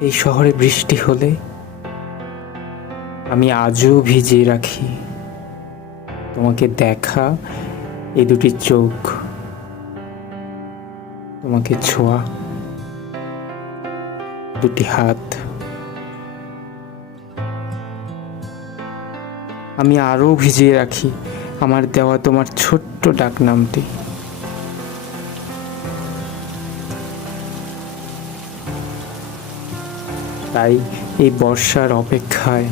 এই শহরে বৃষ্টি হলে আমি আজও ভিজিয়ে রাখি। তোমাকে দেখা, এই দুটি চোখ তোমাকে ছোঁয়া, দুটি হাত। আমি আরও ভিজিয়ে রাখি। আমার দেওয়া তোমার ছোট্ট ডাক তাই এই বর্ষার অপেক্ষায়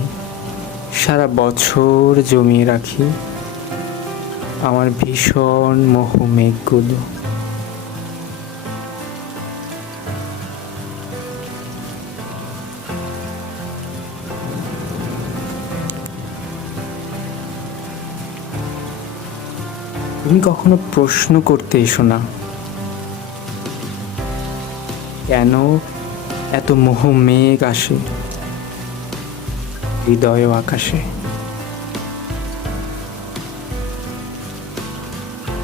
সারা বছর জমিয়ে রাখি আমার ভীষণ মোহ মেঘগুলো তুমি কখনো প্রশ্ন করতে এসো না। কেন এত মোহ মেঘ আসে হৃদয় আকাশে।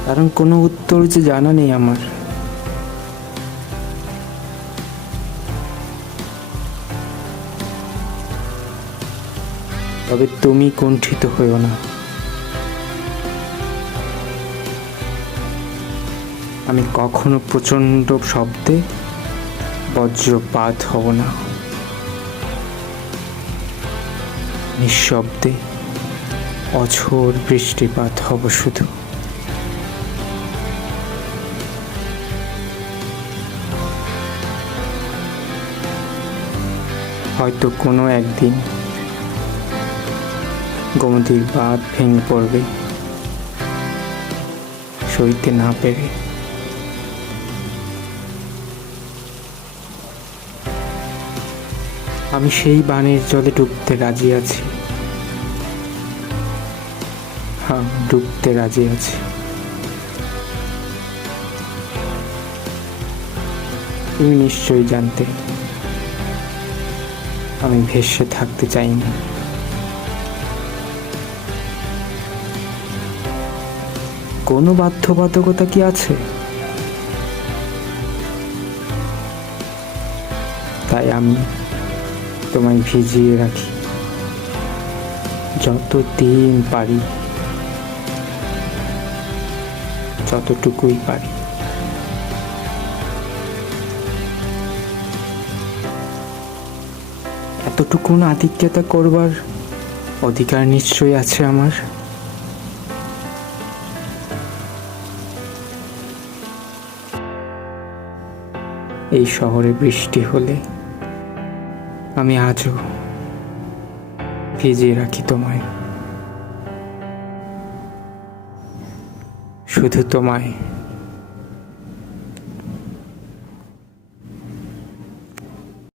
কারণ কোনো উত্তর যে জানা নেই আমার। তবে তুমি কুণ্ঠিত হইও না। আমি কখনো প্রচণ্ড শব্দে বজ্রপাত হব না। নিঃশব্দে অঝোর বৃষ্টিপাত হব শুধু। হয়তো কোনো একদিন গোমতির বাঁধ ভেঙে পড়বে, সইতে না পেরে। আমি সেই বানের জলে ডুবতে রাজি আছি। হ্যাঁ ডুবতে রাজি আছি। তুমি নিশ্চয়ই জানতে, আমি ভেসে থাকতে চাই না। কোনো বাধ্যবাধকতা কি আছে? তাই আমি তোমায় ভিজিয়ে রাখি। যত দিন পারি যতটুকুই পারি। এতটুকু আধিক্যতা করবার অধিকার নিশ্চয়ই আছে আমার। এই শহরে বৃষ্টি হলে আমি আজও ভিজিয়ে রাখি তোমায়। শুধু তোমায়